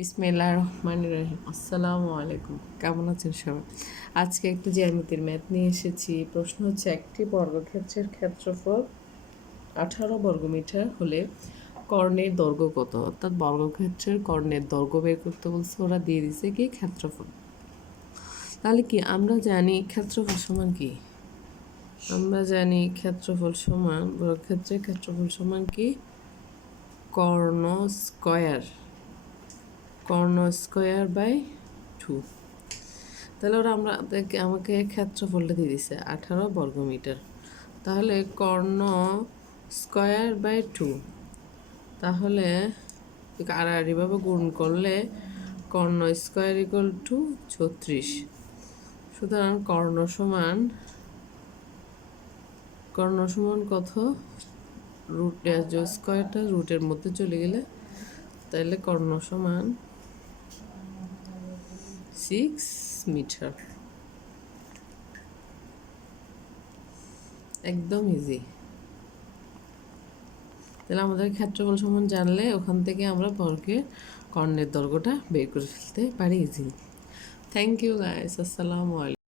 বিসমিল্লাহ রহমান রহিম। আসসালামু আলাইকুম। কেমন আছেন সবাই? আজকে একটু জ্যামিতির ম্যাথ নিয়ে এসেছি। প্রশ্ন হচ্ছে, একটি বর্গক্ষেত্রের ক্ষেত্রফল আঠারো বর্গমিটার হলে কর্ণের দৈর্ঘ্য কত? অর্থাৎ বর্গক্ষেত্রের কর্ণের দৈর্ঘ্য বের করতে বলছে, ওরা দিয়ে দিছে কি ক্ষেত্রফল। তাহলে কি, আমরা জানি ক্ষেত্রফল সমান কি? আমরা জানি ক্ষেত্রফল সমান, বর্গক্ষেত্রের ক্ষেত্রফল সমান কি? কর্ণ স্কয়ার। কর্ণ স্কোয়ার বাই টু তাহলে ওরা আমরা আমাকে ক্ষেত্রফলটা দিয়ে দিছে আঠারো বর্গমিটার। তাহলে কর্ণ স্কোয়ার বাই টু তাহলে আড়াআড়িভাবে গুণ করলে কর্ণ স্কোয়ার ইকুয়াল টু ছত্রিশ। সুতরাং কর্ণ সমান কর্ণ সমান কত? রুট স্কোয়ারটা রুটের মধ্যে চলে গেলে, তাহলে কর্ণ সমান সিক্স মিটার একদম ইজি তাহলে আমাদের ক্ষেত্রফল সমান জানলে ওখান থেকে আমরা বর্গে কর্ণের দর্গটা বের করে ফেলতে পারি ইজিলি থ্যাংক ইউ গাইস আসসালামু আলাইকুম